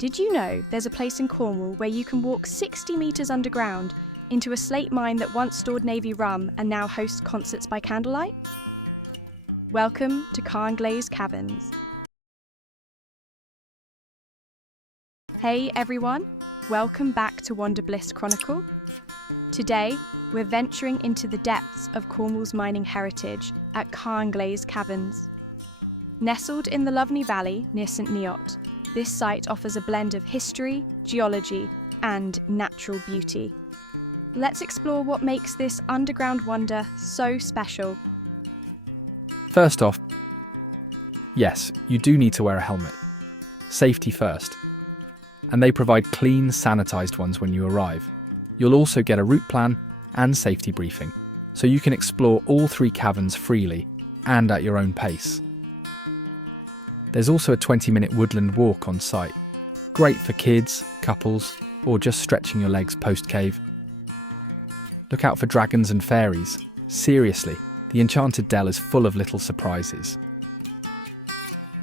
Did you know there's a place in Cornwall where you can walk 60 metres underground into a slate mine that once stored Navy rum and now hosts concerts by candlelight? Welcome to Carnglaze Caverns. Hey everyone, welcome back to WanderBliss Chronicle. Today, we're venturing into the depths of Cornwall's mining heritage at Carnglaze Caverns. Nestled in the Lovely Valley near St Neot, this site offers a blend of history, geology, and natural beauty. Let's explore what makes this underground wonder so special. First off, yes, you do need to wear a helmet. Safety first. And they provide clean, sanitised ones when you arrive. You'll also get a route plan and safety briefing, so you can explore all 3 caverns freely and at your own pace. There's also a 20-minute woodland walk on site, great for kids, couples, or just stretching your legs post-cave. Look out for dragons and fairies. Seriously, the Enchanted Dell is full of little surprises.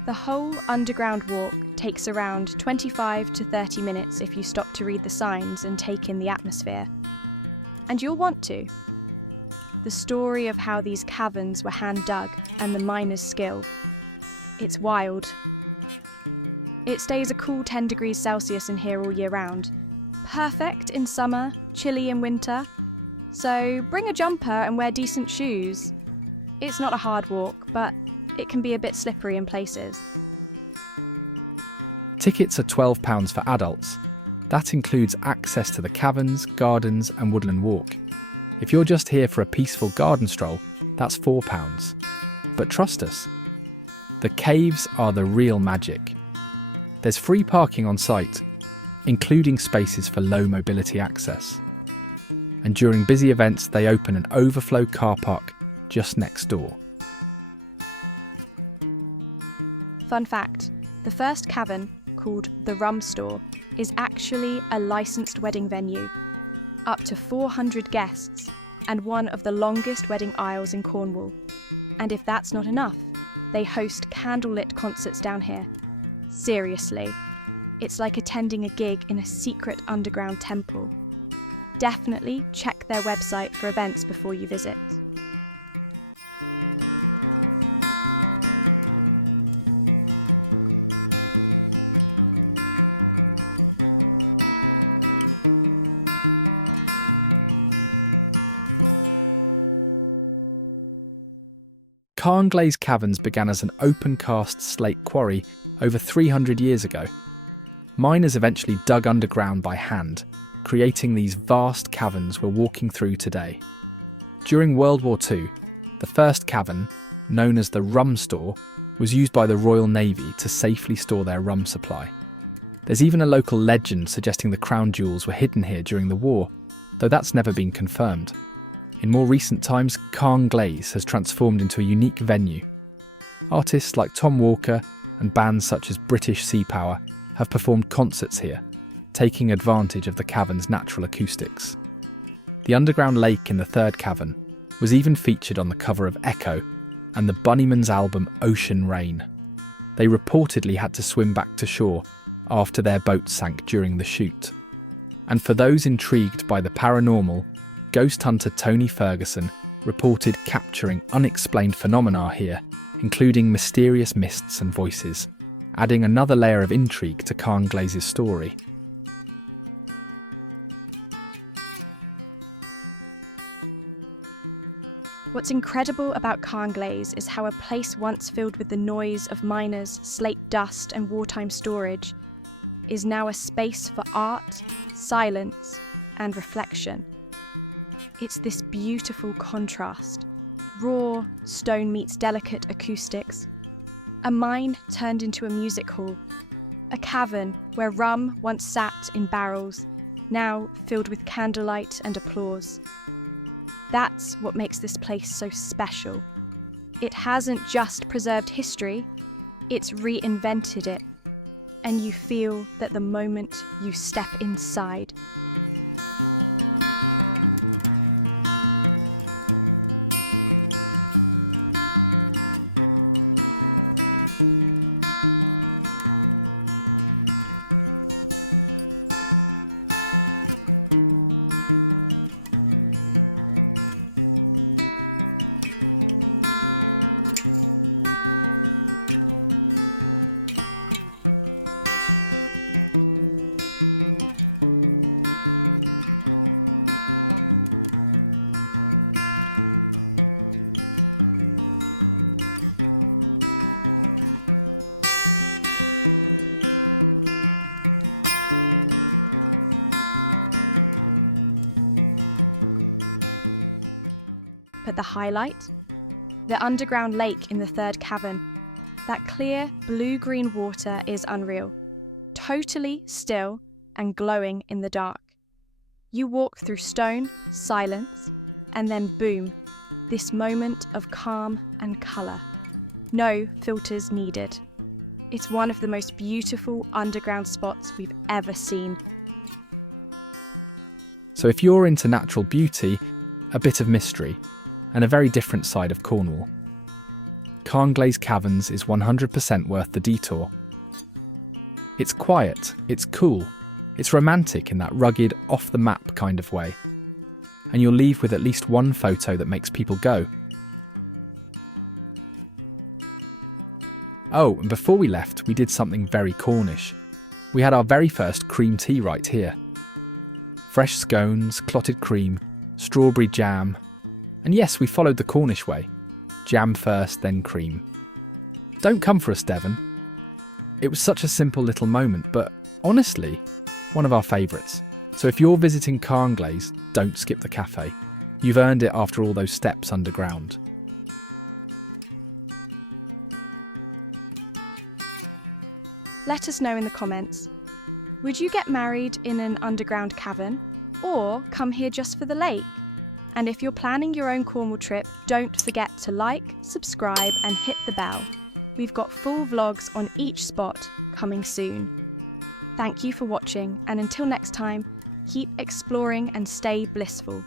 The whole underground walk takes around 25 to 30 minutes if you stop to read the signs and take in the atmosphere. And you'll want to. The story of how these caverns were hand-dug and the miners' skill. It's wild. It stays a cool 10 degrees Celsius in here all year round. Perfect in summer, chilly in winter. So bring a jumper and wear decent shoes. It's not a hard walk, but it can be a bit slippery in places. Tickets are £12 for adults. That includes access to the caverns, gardens and woodland walk. If you're just here for a peaceful garden stroll, that's £4. But trust us, the caves are the real magic. There's free parking on site, including spaces for low mobility access. And during busy events, they open an overflow car park just next door. Fun fact, the first cavern, called the Rum Store, is actually a licensed wedding venue. Up to 400 guests and one of the longest wedding aisles in Cornwall. And if that's not enough, they host candlelit concerts down here. Seriously, it's like attending a gig in a secret underground temple. Definitely check their website for events before you visit. Carnglaze Caverns began as an open-cast slate quarry over 300 years ago. Miners eventually dug underground by hand, creating these vast caverns we're walking through today. During World War II, the first cavern, known as the Rum Store, was used by the Royal Navy to safely store their rum supply. There's even a local legend suggesting the crown jewels were hidden here during the war, though that's never been confirmed. In more recent times, Carnglaze has transformed into a unique venue. Artists like Tom Walker and bands such as British Sea Power have performed concerts here, taking advantage of the cavern's natural acoustics. The underground lake in the third cavern was even featured on the cover of Echo and the Bunnymen's album Ocean Rain. They reportedly had to swim back to shore after their boat sank during the shoot. And for those intrigued by the paranormal, ghost hunter Tony Ferguson reported capturing unexplained phenomena here, including mysterious mists and voices, adding another layer of intrigue to Carnglaze's story. What's incredible about Carnglaze is how a place once filled with the noise of miners, slate dust and wartime storage is now a space for art, silence and reflection. It's this beautiful contrast. Raw stone meets delicate acoustics. A mine turned into a music hall. A cavern where rum once sat in barrels, now filled with candlelight and applause. That's what makes this place so special. It hasn't just preserved history, it's reinvented it. And you feel that the moment you step inside. highlight? The underground lake in the third cavern. That clear, blue-green water is unreal, totally still and glowing in the dark. You walk through stone, silence, and then boom, this moment of calm and colour. No filters needed. It's one of the most beautiful underground spots we've ever seen. So if you're into natural beauty, a bit of mystery, and a very different side of Cornwall, Carnglaze Caverns is 100% worth the detour. It's quiet, it's cool, it's romantic in that rugged, off-the-map kind of way, and you'll leave with at least one photo that makes people go. Oh, and before we left, we did something very Cornish. We had our very first cream tea right here. Fresh scones, clotted cream, strawberry jam, and yes, we followed the Cornish way. Jam first, then cream. Don't come for us, Devon. It was such a simple little moment, but honestly, one of our favourites. So if you're visiting Carnglaze, don't skip the cafe. You've earned it after all those steps underground. Let us know in the comments. Would you get married in an underground cavern, or come here just for the lake? And if you're planning your own Cornwall trip, don't forget to like, subscribe and hit the bell. We've got full vlogs on each spot coming soon. Thank you for watching, and until next time, keep exploring and stay blissful.